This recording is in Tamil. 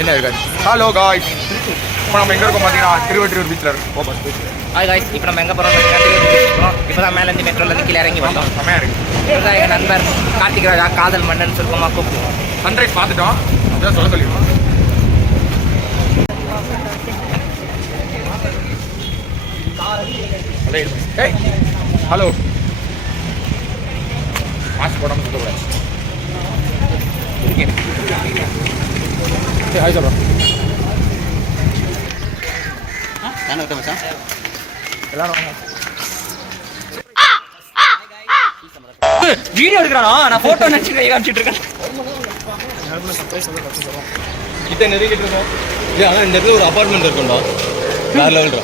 என்ன இருக்காது. ஹலோ காய்ஸ், இப்போ நம்ம எங்கே இருக்கோம் பார்த்தீங்கன்னா திருவொற்றியூர் பீச்சில் இருக்கோம். ஹாய் காய்ஸ், இப்போ நம்ம எங்கே போகிறோம் பார்த்தீங்கன்னா இப்போ தான் மேலேருந்து மெட்ரோலேருந்து கீழே இறங்கி வந்தோம். செம்மையாக இருக்குது. இதுதான் எங்கள் நண்பர் கார்த்திக் ராஜா, காதல் மன்னன் சுருக்கமாக கூப்பிடுவோம். சன்ரைஸ் பார்த்துட்டோம், அப்படிதான் சொல்ல சொல்லிடுவோம். ஏய் ஹலோ, மாஸ்க் போடாமல் சுத்தக்கூடாது. சரி ஹாய் சொல்கிறோம். எல்லாரும் வீடியோ எடுக்கிறானா? நான் ஃபோட்டோ நினச்சி கை காமிச்சிட்டு இருக்கேன். கிட்ட நெருங்கிட்டு இருக்கோம். ஆனால் இந்த இடத்துல ஒரு அப்பார்ட்மெண்ட் இருக்கும்டா, வேறு லெவல்டா.